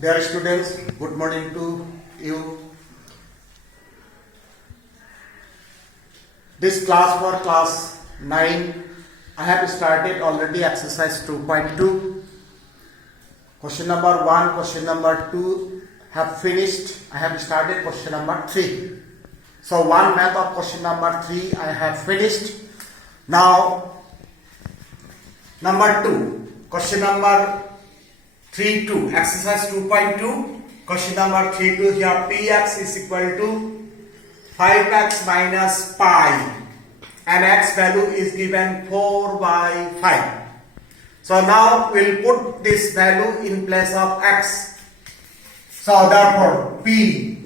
Dear students, good morning to you. This class for class 9, I have started already exercise 2.2. Question number 1, question number 2 have finished. I have started question number 3. So one math of question number 3 I have finished. Now number 2, question number 3.2, exercise 2.2, question number 3.2, here px is equal to 5x minus pi and x value is given 4 by 5. So now we'll put this value in place of x. So therefore p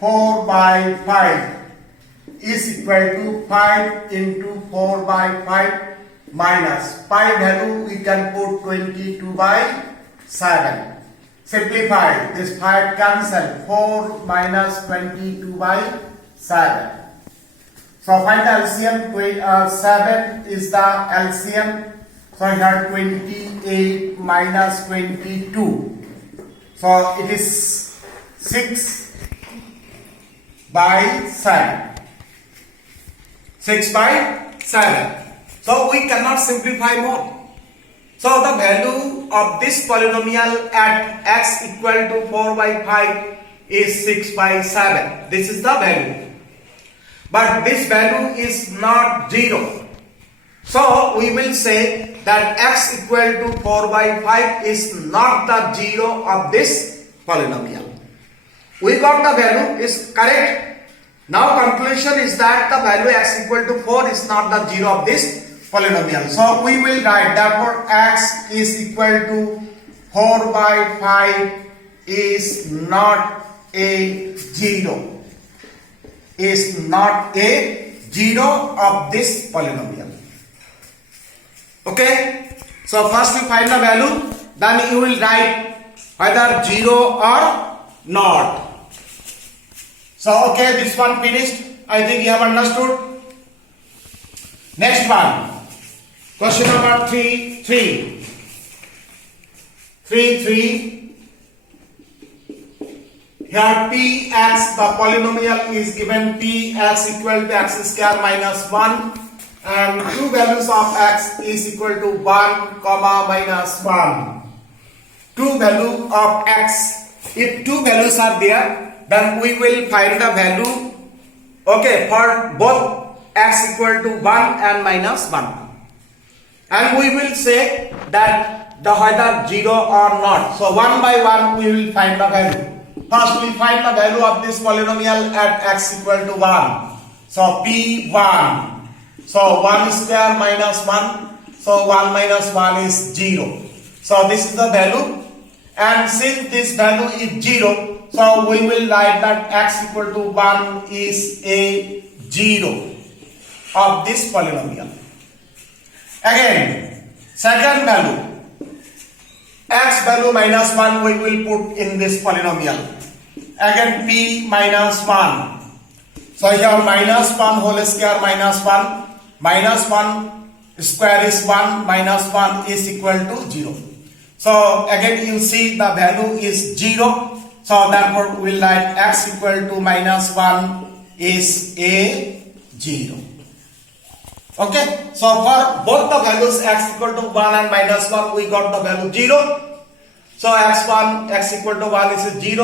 4 by 5 is equal to 5 into 4 by 5 minus pi value we can put 22 by 7. Simplify, this 5 cancel, 4 minus 22 by 7. So find the LCM, 7 is the LCM. So here 28 minus 22. So it is 6 by 7. 6 by 7. So we cannot simplify more. So the value of this polynomial at x equal to 4 by 5 is 6 by 7. This is the value. But this value is not 0. So we will say that x equal to 4 by 5 is not the 0 of this polynomial. We got the value is correct. Now conclusion is that the value x equal to 4 is not the 0 of this polynomial. So we will write therefore x is equal to 4 by 5 is not a 0. Is not a 0 of this polynomial. Okay. So first we find the value, then you will write either 0 or not. So okay, this one finished. I think you have understood. Next one. Question number 3. Here px, the polynomial is given px equal to x square minus 1 and two values of x is equal to 1 comma minus 1. Two value of x. If two values are there, then we will find the value, okay, for both x equal to 1 and minus 1. And we will say that the either 0 or not. So one by one we will find the value. First we find the value of this polynomial at x equal to 1. So p1. So 1 square minus 1. So 1 minus 1 is 0. So this is the value. And since this value is 0, so we will write that x equal to 1 is a 0 of this polynomial. Again, second value, x value minus 1 we will put in this polynomial. Again p minus 1. So here minus 1 whole square minus 1. Minus 1 square is 1. Minus 1 is equal to 0. So again you see the value is 0. So therefore we will write x equal to minus 1 is a 0. Okay, so for both the values x equal to 1 and minus 1 we got the value 0. So x equal to 1 is 0.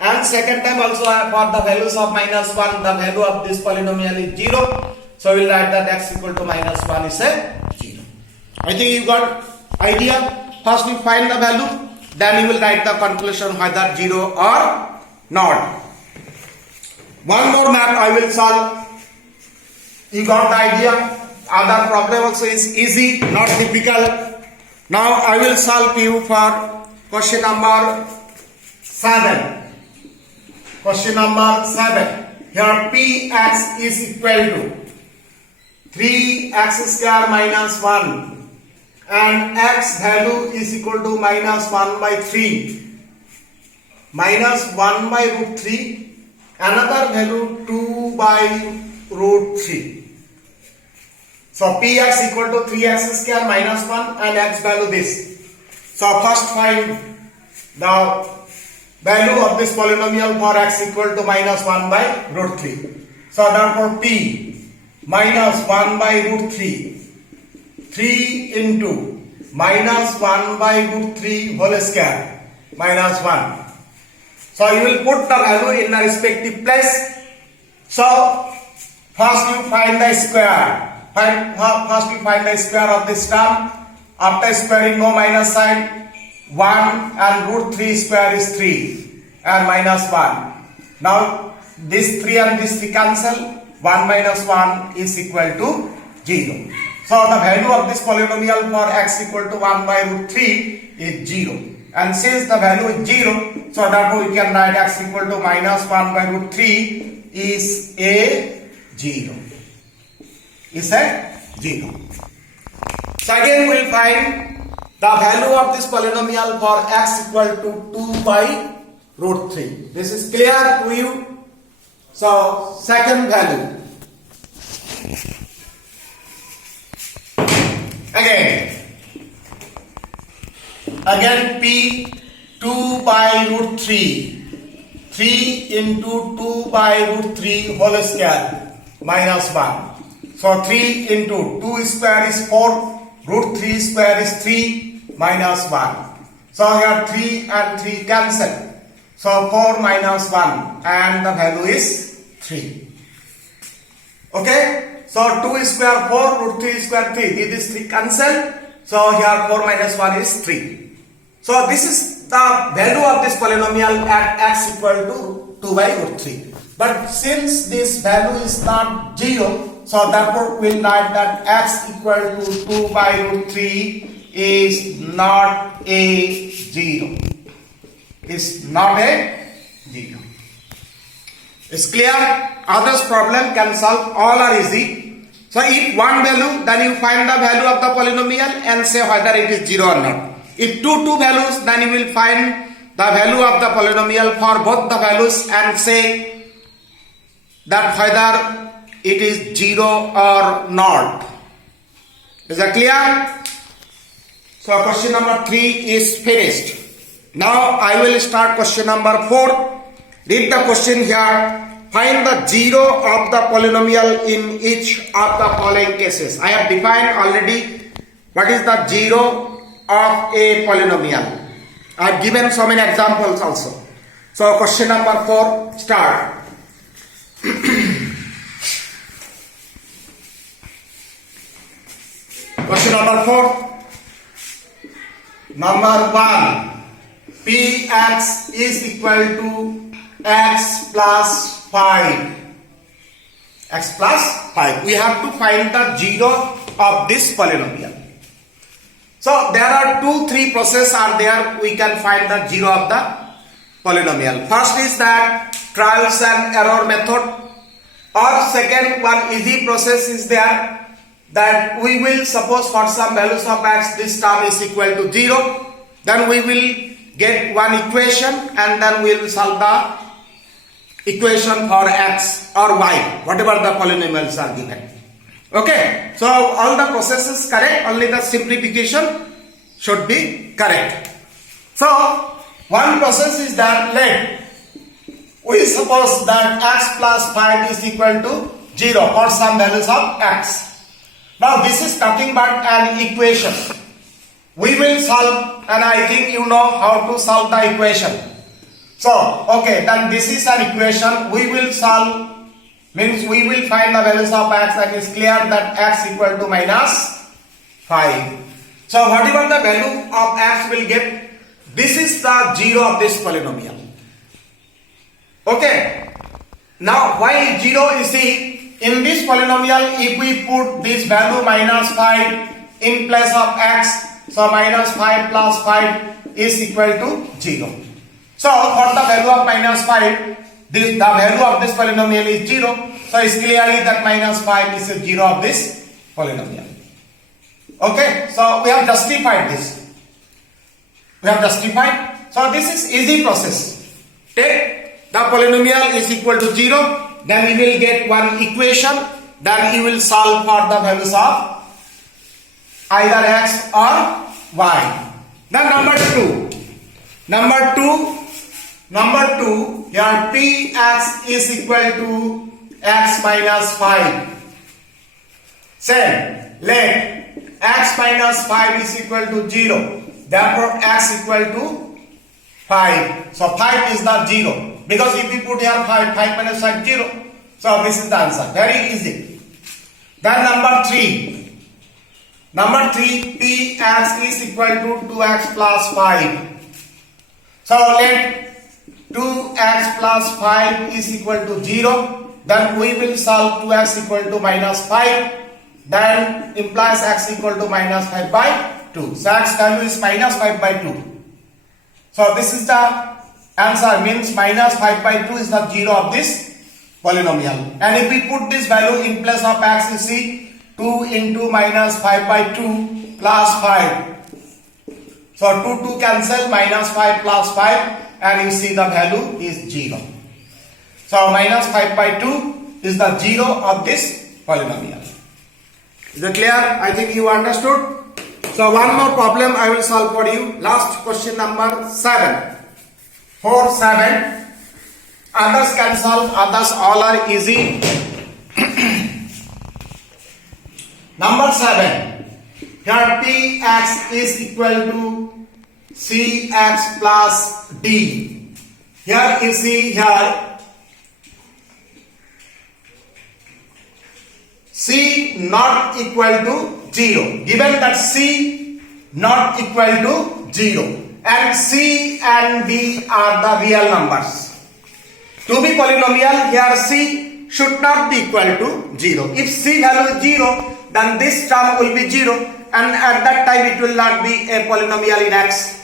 And second time also for the values of minus 1 the value of this polynomial is 0. So we will write that x equal to minus 1 is a 0. I think you got idea. First we find the value, then you will write the conclusion whether 0 or not. One more math I will solve. You got the idea. Other problem also is easy, not difficult. Now I will solve you for question number 7. Question number 7. Here px is equal to 3x square minus 1 and x value is equal to minus 1 by 3. Minus 1 by root 3. Another value 2 by root 3. So px equal to 3x square minus 1 and x value this. So first find the value of this polynomial for x equal to minus 1 by root 3. So therefore p minus 1 by root 3, 3 into minus 1 by root 3 whole square minus 1. So you will put the value in the respective place. So first you find the square. First you find the square of this term. After squaring, no minus sign. 1 and root 3 square is 3 and minus 1. Now this 3 and this 3 cancel. 1 minus 1 is equal to 0. So the value of this polynomial for x equal to 1 by root 3 is 0. And since the value is 0, so therefore we can write x equal to minus 1 by root 3 is a 0. Is a 0. So again we will find the value of this polynomial for x equal to 2 by root 3. This is clear to you? So second value. Again p 2 by root 3. 3 into 2 by root 3 whole square minus 1. So 3 into 2 square is 4. Root 3 square is 3 minus 1. So here 3 and 3 cancel. So 4 minus 1 and the value is 3. Okay. So 2 square 4, root 3 square 3. This 3 cancel. So here 4 minus 1 is 3. So this is the value of this polynomial at x equal to 2 by root 3. But since this value is not 0, so therefore we will write that x equal to 2 by root 3 is not a 0. Is not a 0. It's clear? Others problem can solve, all are easy. So if one value, then you find the value of the polynomial and say whether it is 0 or not. If two values, then you will find the value of the polynomial for both the values and say that whether it is 0 or not. Is that clear? So question number 3 is finished. Now I will start question number 4. Read the question here. Find the 0 of the polynomial in each of the following cases. I have defined already what is the 0 of a polynomial. I have given so many examples also. So question number 4, start. Question number 4. Number 1. Px is equal to x plus 5. X plus 5. We have to find the 0 of this polynomial. So there are 2-3 processes are there. We can find the 0 of the polynomial. First is that trials and error method, or second one easy process is there that we will suppose for some values of x this term is equal to 0. Then we will get one equation and then we will solve the equation for x or y, whatever the polynomials are given. Okay, so all the processes correct, only the simplification should be correct. So one process is that let we suppose that x plus 5 is equal to 0 for some values of x. Now this is nothing but an equation. We will solve, and I think you know how to solve the equation. So okay, then this is an equation. We will solve, means we will find the values of x, and it's clear that x equal to minus 5. So whatever the value of x will get, this is the 0 of this polynomial. Okay. Now why 0? You see, in this polynomial, if we put this value minus 5 in place of x, so minus 5 plus 5 is equal to 0. So for the value of minus 5, the value of this polynomial is 0. So it's clearly that minus 5 is a 0 of this polynomial. Okay, so we have justified this. So this is easy process. Take the polynomial is equal to 0, then you will get one equation, then you will solve for the values of either x or y. Then number 2. Number two, here px is equal to x minus 5. Same, let x minus 5 is equal to 0. Therefore, x equal to 5. So 5 is the 0. Because if you put here 5 minus 5, 0. So this is the answer. Very easy. Then number 3, px is equal to 2x plus 5. So let 2x plus 5 is equal to 0. Then we will solve 2x equal to minus 5. Then implies x equal to minus 5 by 2. So x value is minus 5 by 2. So this is the answer, means minus 5 by 2 is the 0 of this polynomial. And if we put this value in place of x, you see 2 into minus 5 by 2 plus 5. So 2 cancel, minus 5 plus 5, and you see the value is 0. So minus 5 by 2 is the 0 of this polynomial. Is it clear? I think you understood. So one more problem I will solve for you. Last question number 7. 4, 7. Others can solve, others all are easy. Number 7. Here px is equal to cx plus d. Here you see here c not equal to 0. Given that c not equal to 0 and c and d are the real numbers. To be polynomial, here c should not be equal to 0. If c value is 0, then this term will be 0, and at that time it will not be a polynomial in x.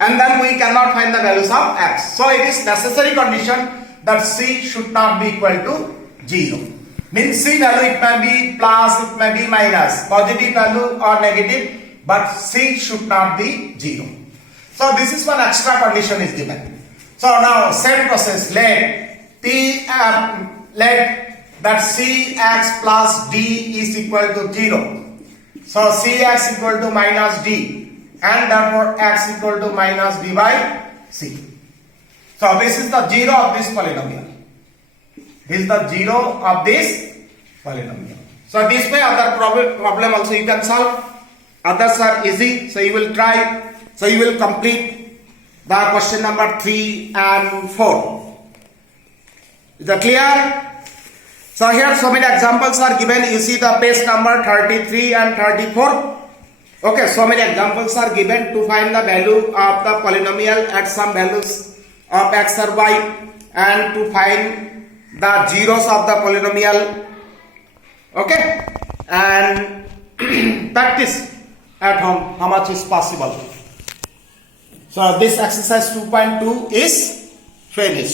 And then we cannot find the values of x. So it is necessary condition that c should not be equal to 0. Means c value, it may be plus, it may be minus, positive value or negative, but c should not be 0. So this is one extra condition is given. So now same process, let that cx plus d is equal to 0. So cx equal to minus d, and therefore x equal to minus d by c. So this is the 0 of this polynomial. This is the 0 of this polynomial. So this way other problem also you can solve. Others are easy. So you will try. So you will complete the question number 3 and 4. Is that clear? So here so many examples are given. You see the page number 33 and 34. Okay, so many examples are given to find the value of the polynomial at some values of x or y, and to find the zeros of the polynomial. Okay, and practice at home how much is possible. So this exercise 2.2 is finished.